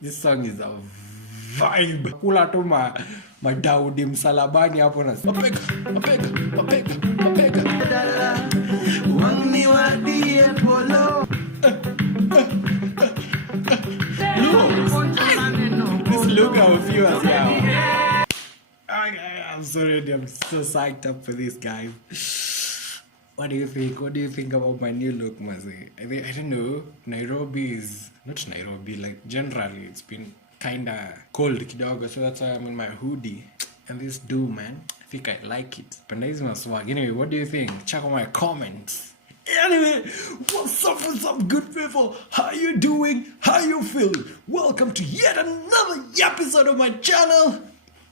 this song is a vibe. Kula tu Daudi msalabani hapo na mapega. Wangi wadie polo. This look how viewers now. I'm sorry, I'm so psyched up for this, guys. What do you think? What do you think about my new look, Mazi? I don't know. Nairobi is not Nairobi. Like generally, it's been kinda cold, kidogo. So that's why I'm in my hoodie and this do, man. I think I like it. Pandai's my swag. Anyway, what do you think? Check out my comments. Anyway, what's up, good people? How you doing? How you feeling? Welcome to yet another episode of my channel.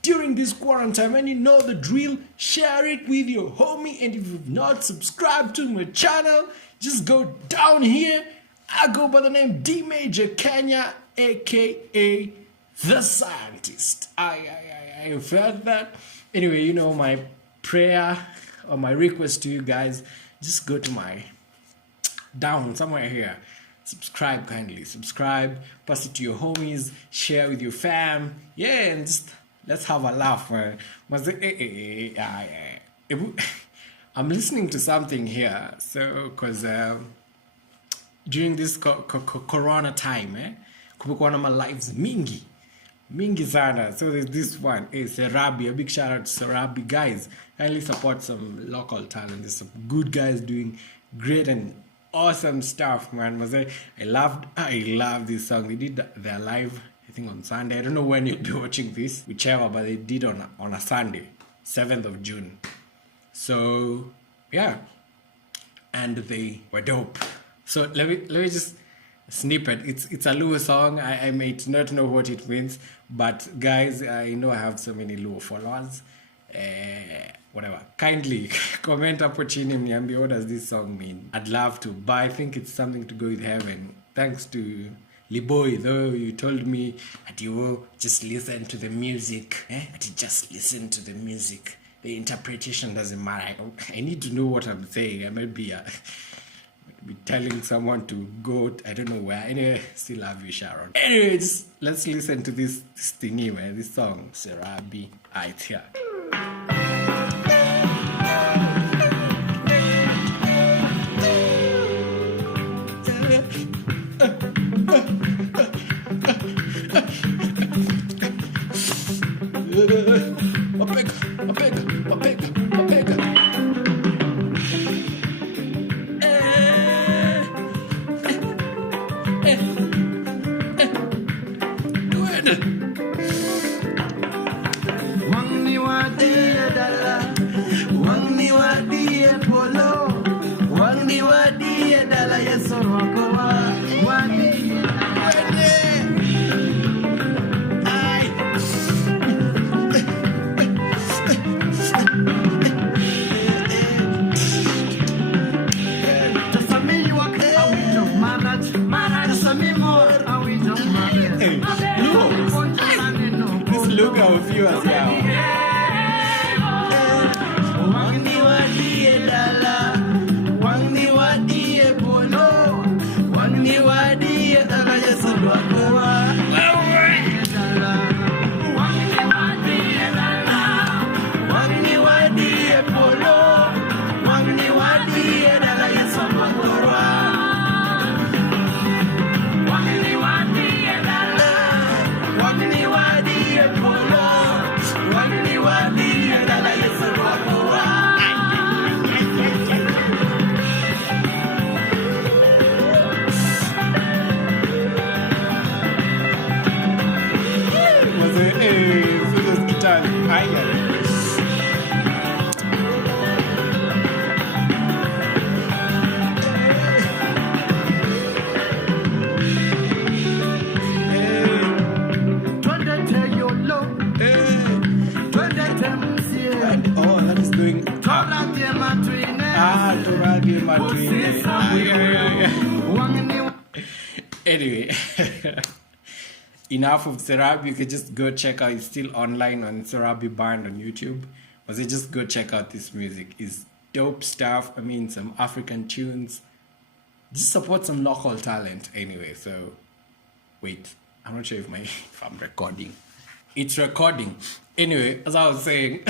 During this quarantine, and you know the drill, share it with your homie, and if you've not subscribed to my channel, just go down here. I go by the name D Major Kenya, aka the Scientist. I felt that. Anyway, you know, my prayer or my request to you guys, just go to my down somewhere here. Subscribe kindly, subscribe, pass it to your homies, share with your fam, yeah, and just let's have a laugh, man. I'm listening to something here, so because during this corona time, kumekuwa na my lives mingi sana. So there's this one, Serabi. A big shout out to Serabi, guys. Kindly support some local talent. There's some good guys doing great and awesome stuff, man. I love this song. They did their live, I think, on Sunday. I don't know when you'll be watching this, whichever, but they did on a Sunday, 7th of June. So yeah, and they were dope. So let me just snippet. It's a Luo song. I may not know what it means, but guys, I know I have so many Luo followers. Whatever. Kindly comment hapo chini mniambie what does this song mean. I'd love to, but I think it's something to go with heaven. Thanks to Liboy, though, you told me that you will just listen to the music. That you just listen to the music. The interpretation doesn't matter. I need to know what I'm saying. I might be telling someone to go, I don't know where. Anyway, still love you, Sharon. Anyways, let's listen to this thingy, man. This song, Serabi. It's here. Mapega. Wangi wadie dala, wangi wadie polo, wangi wadie dala yeso wakowa, wadi. Look how viewers now. Wangi wadie dala, wangi wadie polo, wangi wadie dala yeso wakowa. Wangi wadie polo, wangi wadie dala yeso wakowa. Anyway, enough of Serabi. You can just go check out. It's still online on Serabi Band on YouTube. But just go check out this music. It's dope stuff. I mean, some African tunes. Just support some local talent anyway. So, wait. I'm not sure if I'm recording. It's recording. Anyway, as I was saying,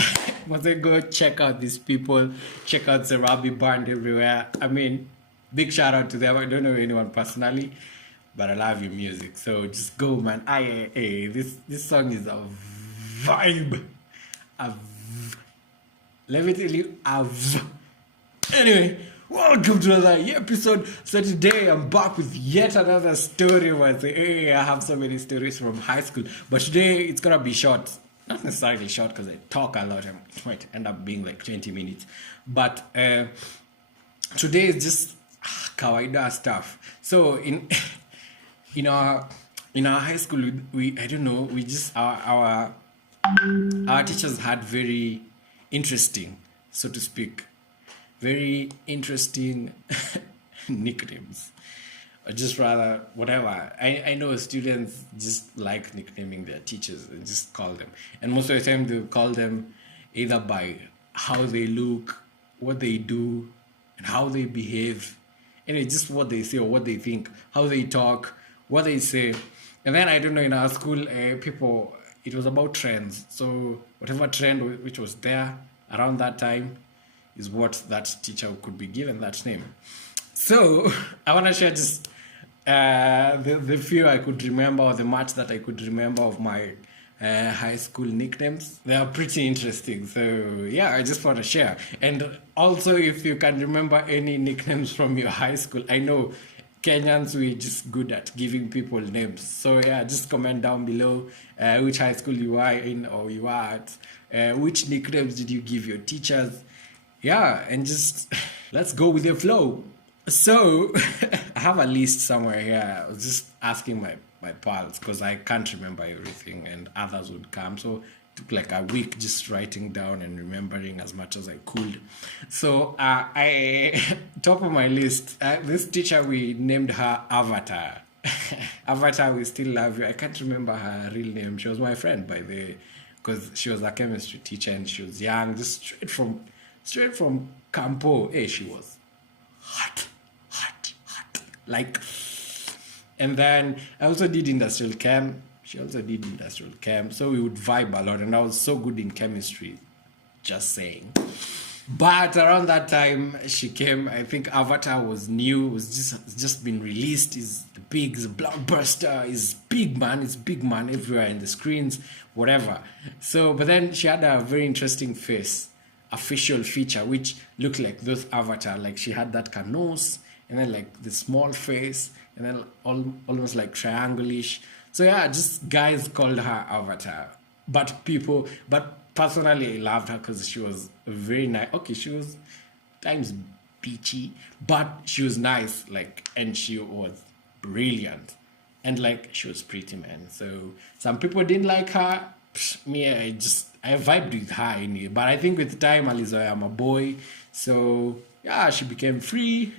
must I go check out these people, check out the Rabi band everywhere. I mean, big shout out to them. I don't know anyone personally, but I love your music. So just go, man. This song is a vibe. Let me tell you, anyway, welcome to another episode. So today I'm back with yet another story. I have so many stories from high school, but today it's gonna be short. Not necessarily short because I talk a lot. It might end up being like 20 minutes. But today is just kawaida stuff. So in our high school, we I don't know, we just our teachers had very interesting, so to speak, very interesting nicknames. Or just rather, whatever. I know students just like nicknaming their teachers and just call them. And most of the time, they call them either by how they look, what they do, and how they behave. Anyway, just what they say or what they think, how they talk, what they say. And then, I don't know, in our school, people, it was about trends. So whatever trend which was there around that time is what that teacher could be given that name. So I want to share just the few I could remember, or the much that I could remember of my high school nicknames. They are pretty interesting. So yeah, I just want to share. And also, if you can remember any nicknames from your high school, I know Kenyans, we're just good at giving people names. So yeah, just comment down below which high school you are in or you are at. Which nicknames did you give your teachers? Yeah, and just let's go with the flow. So I have a list somewhere here. I was just asking my pals because I can't remember everything and others would come. So it took like a week just writing down and remembering as much as I could. So I top of my list, this teacher, we named her Avatar. Avatar, we still love you. I can't remember her real name. She was my friend, by the way, because she was a chemistry teacher and she was young, just straight from Campo. Hey, she was hot. Like, and then I also did industrial chem. She also did industrial chem. So we would vibe a lot. And I was so good in chemistry. Just saying. But around that time, she came. I think Avatar was new. It was just been released. It's big. It's a blockbuster. It's big, man. It's big, man. Everywhere in the screens, whatever. So, but then she had a very interesting face. A facial feature which looked like those Avatar. Like she had that nose and then like the small face and then almost like triangle-ish. So yeah, just guys called her Avatar. But personally I loved her because she was very nice. Okay, she was times beachy, but she was nice, like, and she was brilliant. And like she was pretty, man. So some people didn't like her. Me, I vibed with her anyway. But I think with time, Alizoya, I'm a boy. So yeah, she became free,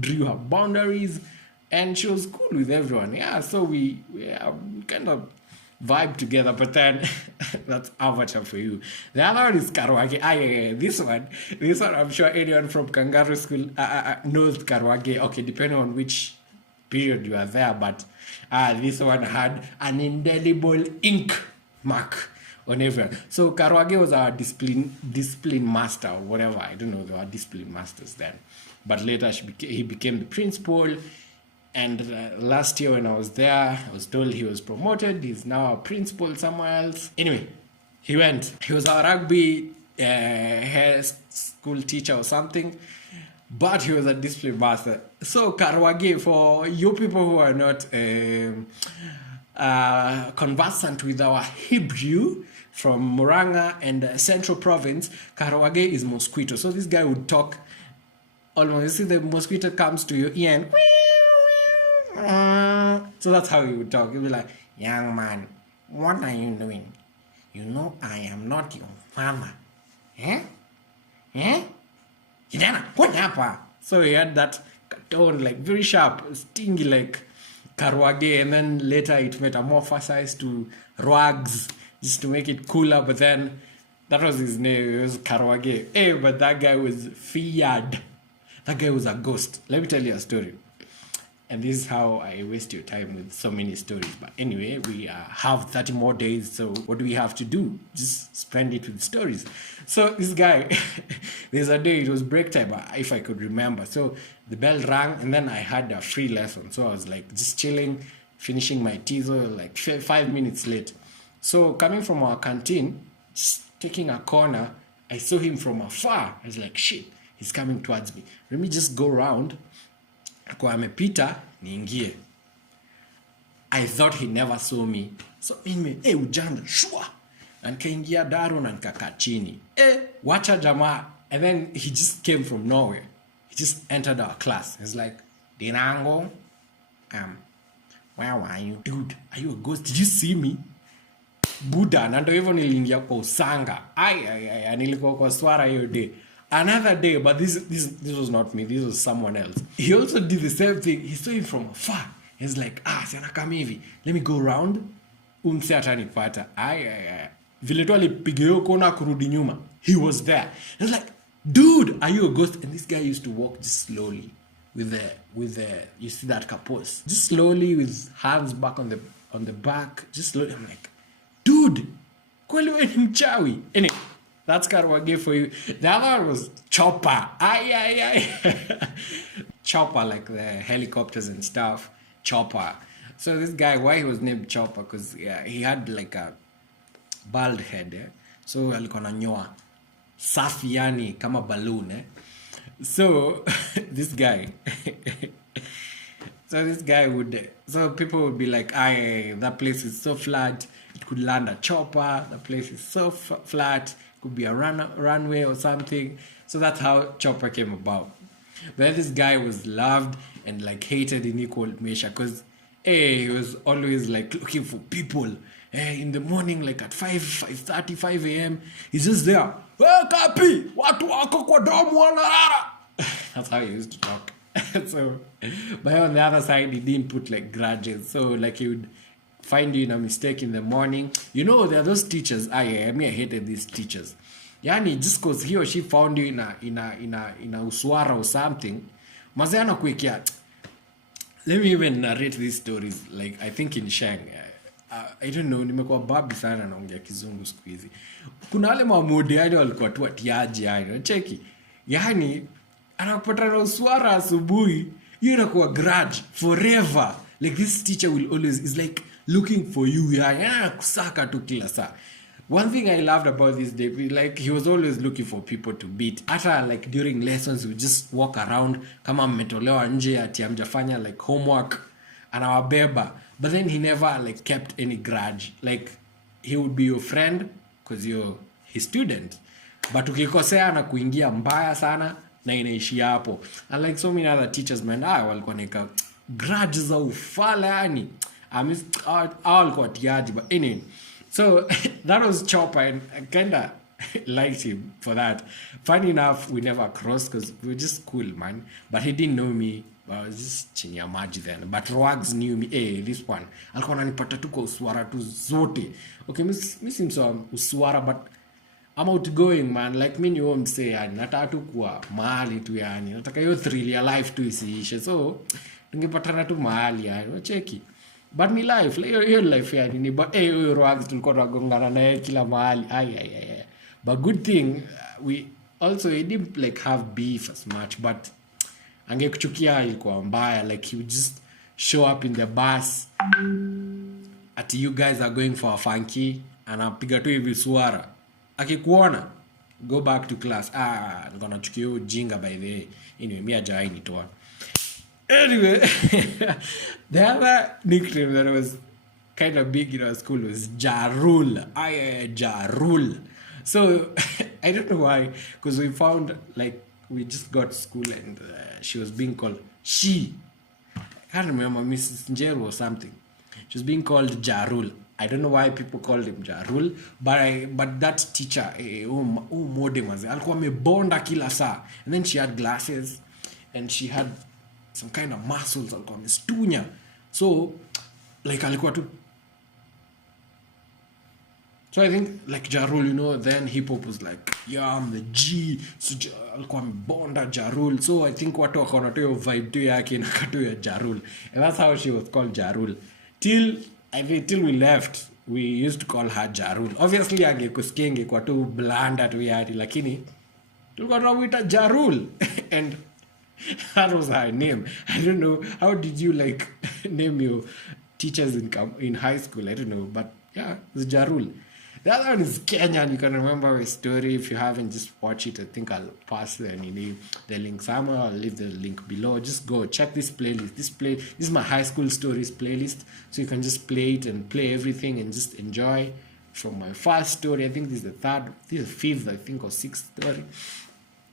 drew her boundaries, and she was cool with everyone. Yeah, so we kind of vibe together. But then that's Avatar for you. The other one is Karwage. This one, I'm sure anyone from Kangaroo School knows Karwage. Okay, depending on which period you are there, but this one had an indelible ink mark on everyone. So Karwage was our discipline master or whatever. I don't know, there were discipline masters then. But later he became the principal. And last year when I was there, I was told he was promoted. He's now a principal somewhere else. Anyway, he went. He was our rugby hair school teacher or something. But he was a discipline master. So Karwage, for you people who are not conversant with our Hebrew from Muranga and Central Province, Karwage is mosquito. So this guy would talk almost, you see the mosquito comes to your ear and so that's how he would talk. He'd be like, young man, what are you doing? You know I am not your mama. Eh? What happened? So he had that tone, like very sharp, stingy, like Karwage, and then later it metamorphosized to Rwags just to make it cooler. But then that was his name. It was Karwage. Hey, but that guy was feared. That guy was a ghost. Let me tell you a story. And this is how I waste your time with so many stories. But anyway, we have 30 more days. So what do we have to do? Just spend it with stories. So this guy, there's a day, it was break time, if I could remember. So the bell rang and then I had a free lesson. So I was like just chilling, finishing my teaser, like 5 minutes late. So coming from our canteen, just taking a corner, I saw him from afar. I was like, shit, he's coming towards me. Let me just go around. Kwa amepita niingie. I thought he never saw me. So mimi ujanda shua. Na nikaingia daro na nikakaa chini. Wacha jamaa. And then he just came from nowhere. He just entered our class. He's like, Dinango, where are you? Dude, are you a ghost? Did you see me? Buddha, na ndo hivyo niliingia kwa usanga. Nilikuwa kwa swara hiyo day. Another day, but this was not me. This was someone else. He also did the same thing. He saw him from afar. He's like, siana kama hivi. Let me go around. Umse atanipata. Vile tu alipiga hiyo kona kurudi nyuma. He was there. He's like, dude, are you a ghost? And this guy used to walk just slowly with the you see that kapos. Just slowly with hands back on the back. Just slowly. I'm like, dude, kweli wewe ni mchawi. Anyway, that's kind of what I gave for you. The other one was Chopper. Chopper, like the helicopters and stuff. Chopper. So this guy, why he was named Chopper? Because he had like a bald head. So alikuwa na nyoa safi yani kama balloon. So this guy so people would be like, that place is so flat, it could land a chopper. The place is so flat, could be a runway or something. So that's how Chopper came about. But this guy was loved and like hated in equal measure because he was always like looking for people. In the morning, like at 5:30, 5 a.m. He's just there. Kapi, watu wako kwa domu wanalala. That's how he used to talk. So, but on the other side, he didn't put like grudges. So like he would find you in a mistake in the morning. You know, there are those teachers. I hated these teachers. Yani, just because he or she found you in a uswara or something, mazana kuikia. Let me even narrate these stories. Like I think in Shang, I don't know, nimekuwa babi sana naongea kizungu siku hizi. Kuna wale mamode yani walikuwa tu atiaji yani, cheki. Yani anakupata na uswara asubuhi, hiyo inakuwa grudge forever. Like this teacher will always is like looking for you yani, anakusaka tu kila saa. One thing I loved about this day, like he was always looking for people to beat. After like during lessons, we would just walk around kama mmetolewa nje ati hamjafanya like homework anawabeba. But then he never like kept any grudge. Like he would be your friend because you're his student. But ukikosea na kuingia mbaya sana na inaishi hapo. And like so many other teachers, man, walikuwa nika grudge za ufala yani. Walikuwa tiaji. But anyway, so that was Chopper and I kinda liked him for that. Funny enough, we never crossed because we were just cool, man. But he didn't know me. I was just chini ya maji then. But Roags knew me. This one. Alikuwa ananipata tu kwa uswara tu zote. Okay, mi si mso uswara, but I'm outgoing, man. Like me ni huo mse yani. Nataka tu kuwa mahali tu yani. Nataka hiyo thrill ya life tu isiishe. So, tungepatana tu mahali yani. Wacheki. But ni life. Hiyo life yani. Ni ba, huyo Roags tulikuwa tunagongana naye kila mahali. But good thing, we also, he didn't like have beef as much, but angekuchukia ilikuwa mbaya. Like he would just show up in the bus at you guys are going for a funky anapiga tu hivi swara akikuona go back to class. Ngona chukia ujinga by the way. Anyway, mimi ajai nitoa. Anyway, the other nickname that was kind of big in our school was Jahrule. Jahrule. So I don't know why, because we found like we just got to school and she was being called she. I can't remember, Mrs. Njeru or something. She was being called Jahrule. I don't know why people called him Jahrule, but that teacher, modem was alikuwa amebonda kila saa. And then she had glasses and she had some kind of muscles alikuwa amestunya. So like alikuwa tu. So I think like Jahrule, you know, then hip hop was like yeah, I'm the G. So alikuwa mbonda Jahrule. So I think watu wakaona tu hiyo vibe tu yake na katu ya Jahrule. And that's how she was called Jahrule. Till we left, we used to call her Jahrule. Obviously angekusikia ingekuwa tu blanda tu yati, lakini tulikuwa tunamuita Jahrule. And that was her name. I don't know, how did you like name your teachers in high school? I don't know, but yeah, it's Jahrule. The other one is Kenyan. You can remember my story. If you haven't, just watch it. I think I'll pass the link somewhere. I'll leave the link below. Just go check this playlist. This is my high school stories playlist. So you can just play it and play everything and just enjoy. From my first story, I think this is the fifth, I think, or sixth story.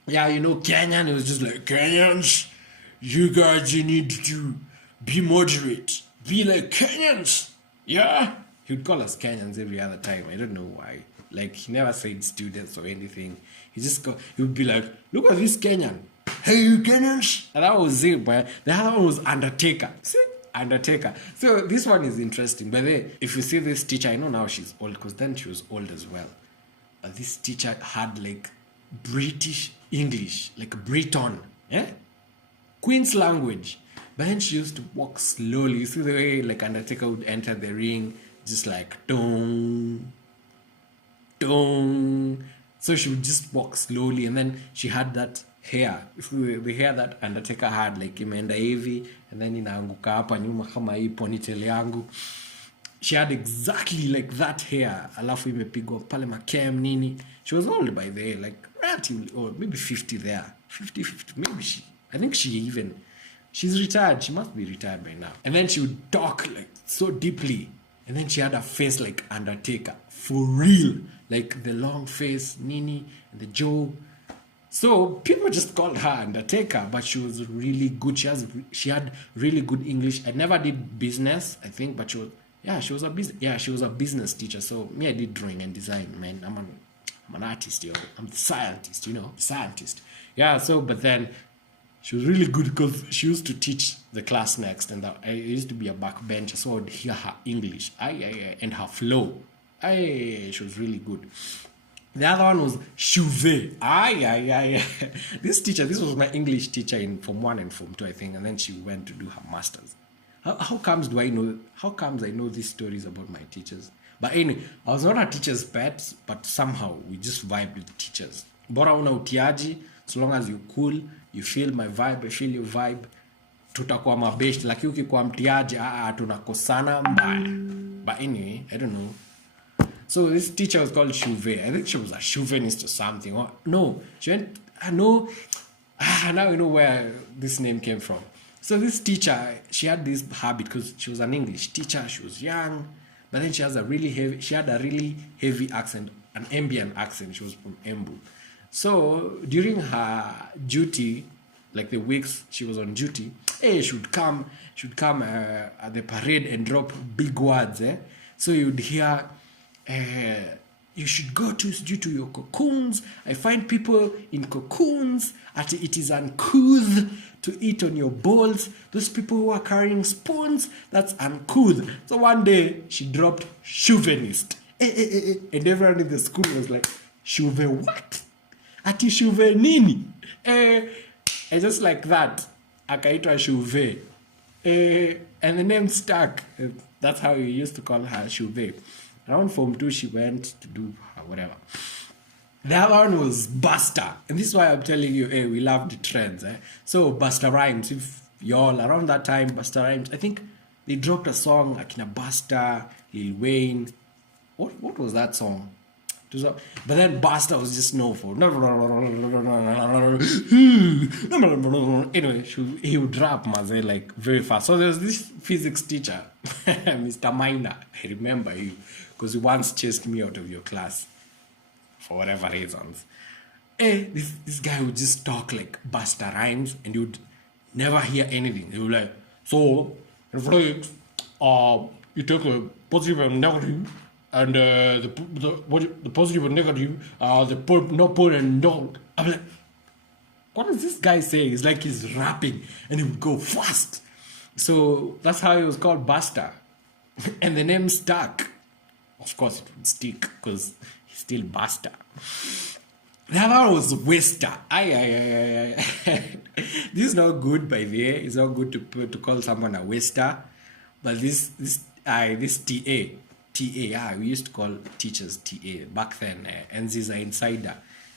Yeah, Kenyan. It was just like, Kenyans, you guys, you need to be moderate. Be like Kenyans. Yeah? He would call us Kenyans every other time. I don't know why. Like, he never said students or anything. He would be like, look at this Kenyan. Hey, you Kenyans. And that was it, but the other one was Undertaker. See? Undertaker. So this one is interesting. But then, if you see this teacher, I know now she's old, because then she was old as well. But this teacher had like British English, like Breton. Yeah? Queen's language. But then she used to walk slowly. You see the way like Undertaker would enter the ring, just like dong, dong. So she would just walk slowly, and then she had that hair. The hair that Undertaker had, like imeenda hivi, and then inaanguka hapa nyuma kama hii ponytail yangu. She had exactly like that hair. Alafu imepigwa pale makem nini. She was old by the way, like relatively old, maybe 50 there. 50, maybe I think she's retired. She must be retired by now. And then she would talk like so deeply. And then she had a face like Undertaker. For real. Like the long face, Nini, and the jaw. So people just called her Undertaker, but she was really good. She had really good English. I never did business, I think, but she was a business teacher. So me, I did drawing and design, man. I'm an artist, I'm the scientist, scientist. Yeah, so, but then she was really good because she used to teach the class next, and I used to be a backbencher, so I would hear her English, and her flow. She was really good. The other one was Juve. This was my English teacher in Form 1 and Form 2, I think, and then she went to do her masters. How comes I know these stories about my teachers? But anyway, I was not a teacher's pet, but somehow we just vibed with teachers. Bora una utiaji, so long as you're cool, you feel my vibe, I feel your vibe, tutakuwa mabeshti. Lakini ukikuwa mtiaji, tunakosana mbaya. But anyway, I don't know. So this teacher was called Juve. I think she was a chauvinist or something. No, she went, now you know where this name came from. So this teacher, she had this habit because she was an English teacher, she was young, but then she had a really heavy accent, an ambient accent. She was from Embu. So during her duty, like the weeks she was on duty, she would come at the parade and drop big words. So you'd hear, you should go due to your cocoons. I find people in cocoons. It is uncouth to eat on your bowls. Those people who are carrying spoons, that's uncouth. So one day she dropped chauvinist. And everyone in the school was like, Chauve what? Ati Chauve nini? And just like that, akaitwa Chauve. And the name stuck. That's how we used to call her, Chauve. Around Form 2, she went to do whatever. The other one was BUSTA. And this is why I'm telling you, we love the trends. So BUSTA Rhymes, if y'all around that time, BUSTA Rhymes, I think they dropped a song, Akina BUSTA, Lil Wayne. What was that song? But then BUSTA was just known for anyway, he would rap maze like very fast. So there's this physics teacher, Mr. Minor. I remember you because he once chased me out of your class for whatever reasons. This guy would just talk like BUSTA Rhymes, and you would never hear anything. He would like, so reflect, you take a positive and negative. And the positive and negative, no put and don't. I'm like, what is this guy saying? It's like he's rapping and he would go fast. So that's how he was called BUSTA. And the name stuck. Of course it would stick because he's still BUSTA. The other one was Wester. This is not good, by the way. It's not good to call someone a Wester. But this TA, we used to call teachers TA back then. Nzi's an insider.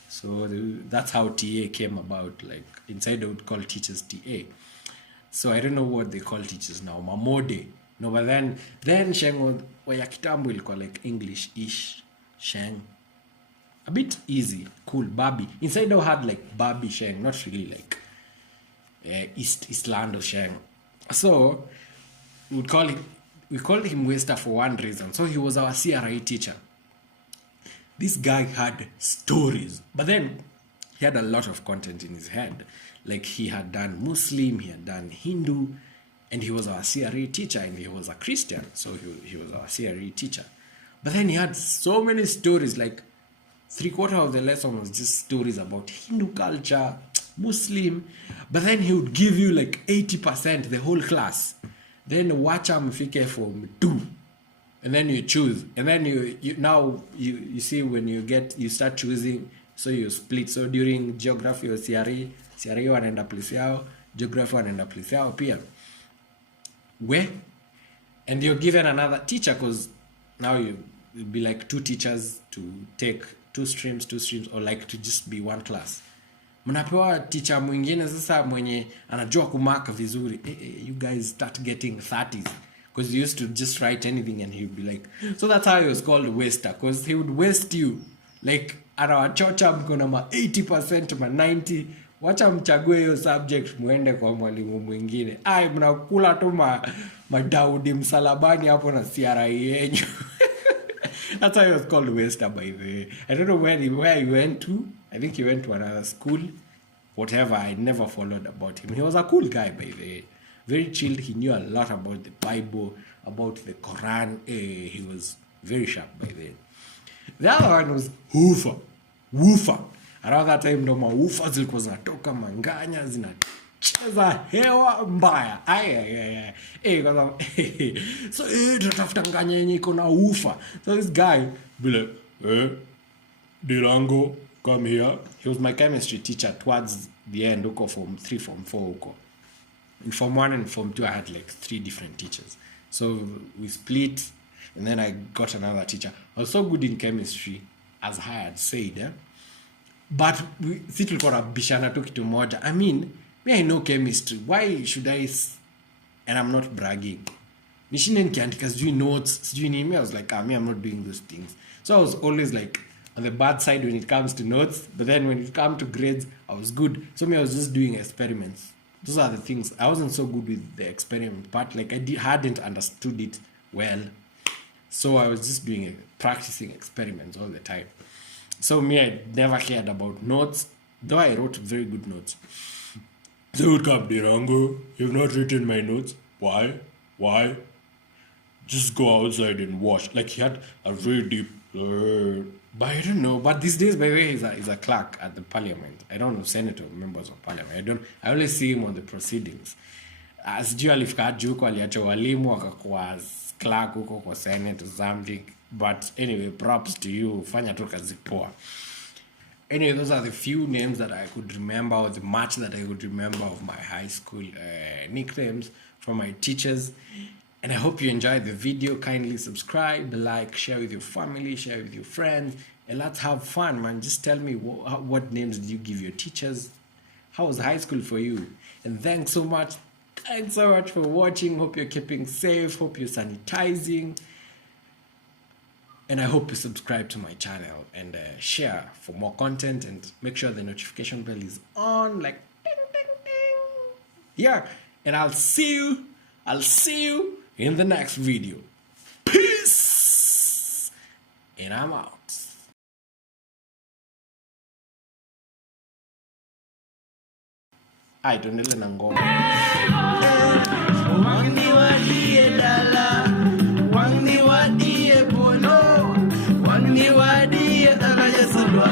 So that's how TA came about. Like, insider would call teachers TA. So I don't know what they call teachers now. Mamode. No, but then Sheng ya kitambo ilikuwa like English-ish. Sheng. A bit easy, cool, Barbie. Insider had like Barbie Sheng, not really like Eastland or Sheng. So we called him Wester for one reason. So he was our CRI teacher. This guy had stories, but then he had a lot of content in his head. Like, he had done Muslim, he had done Hindu, and he was our CRE teacher, and he was a Christian, so he was our CRE teacher. But then he had so many stories, like 3/4 of the lesson was just stories about Hindu culture, Muslim, but then he would give you like 80%, the whole class. Then watch him fike from 2. And then you choose. And then you see when you start choosing, so you split. So during geography or CRE wanaenda place yao, geography wanaenda place yao pia. And you're given another teacher, because now you'll be like 2 teachers to take 2 streams, or like to just be one class. Mnapewa teacher mwingine sasa mwenye anajua kumark vizuri. You guys start getting 30s. Because you used to just write anything and he would be like, so that's how he was called Wester, because he would waste you. Like, anawachocha mkona ma 80%, ma 90%, wacha mchague hiyo subject muende kwa mwalimu mwingine. Mnakula tu Daudi msalabani hapo na CRI yenyu. That's how he was called Wester, by the way. I don't know where he went to. I think he went to another school. Whatever, I never followed about him. He was a cool guy, by the way. Very chilled. He knew a lot about the Bible, about the Quran. He was very sharp, by the way. The other one was Woofer. Around that time, no woofer zilikuwa zinatoka manganya, zinacheza hewa mbaya. So tutafuta nganya yenye iko na woofer. So this guy be like, Dirango, come here. He was my chemistry teacher towards the end, uko form 3, form 4 uko. In form 1 and form 2, I had like 3 different teachers. So we split, and then I got another teacher. I was so good in chemistry, as I had said. But si tulikuwa nabishana tu kitu moja. I mean, I know chemistry. Why should I... And I'm not bragging. Nishinde nikiandika sijui notes, sijui nini. I was like, I'm not doing those things. So I was always like on the bad side when it comes to notes. But then when it comes to grades, I was good. So I was just doing experiments. Those are the things. I wasn't so good with the experiment part. Like, hadn't understood it well. So I was just practicing experiments all the time. So I never cared about notes, though I wrote very good notes. So would come, Dirango, you've not written my notes. Why? Just go outside and wash. Like, he had a very deep... but I don't know. But these days, by the way, he's a clerk at the parliament. I don't know, senator, members of parliament. I only see him on the proceedings. Sijui alifika juko, aliacha walimu, akakuwa clerk huko kwa senate or something. But anyway, props to you. Fanya tu kazi poa. Anyway, those are the few names that I could remember, or the much that I could remember of my high school nicknames from my teachers. And I hope you enjoyed the video. Kindly subscribe, like, share with your family, share with your friends. And let's have fun, man. Just tell me what names did you give your teachers? How was high school for you? And thanks so much. Thanks so much for watching. Hope you're keeping safe. Hope you're sanitizing. And I hope you subscribe to my channel and share for more content, and make sure the notification bell is on, like ding, ding, ding. Yeah, and I'll see you in the next video. Peace, and I'm out. I don't know. Wangni wadi e bono, wangni wadi e dala yesu lwa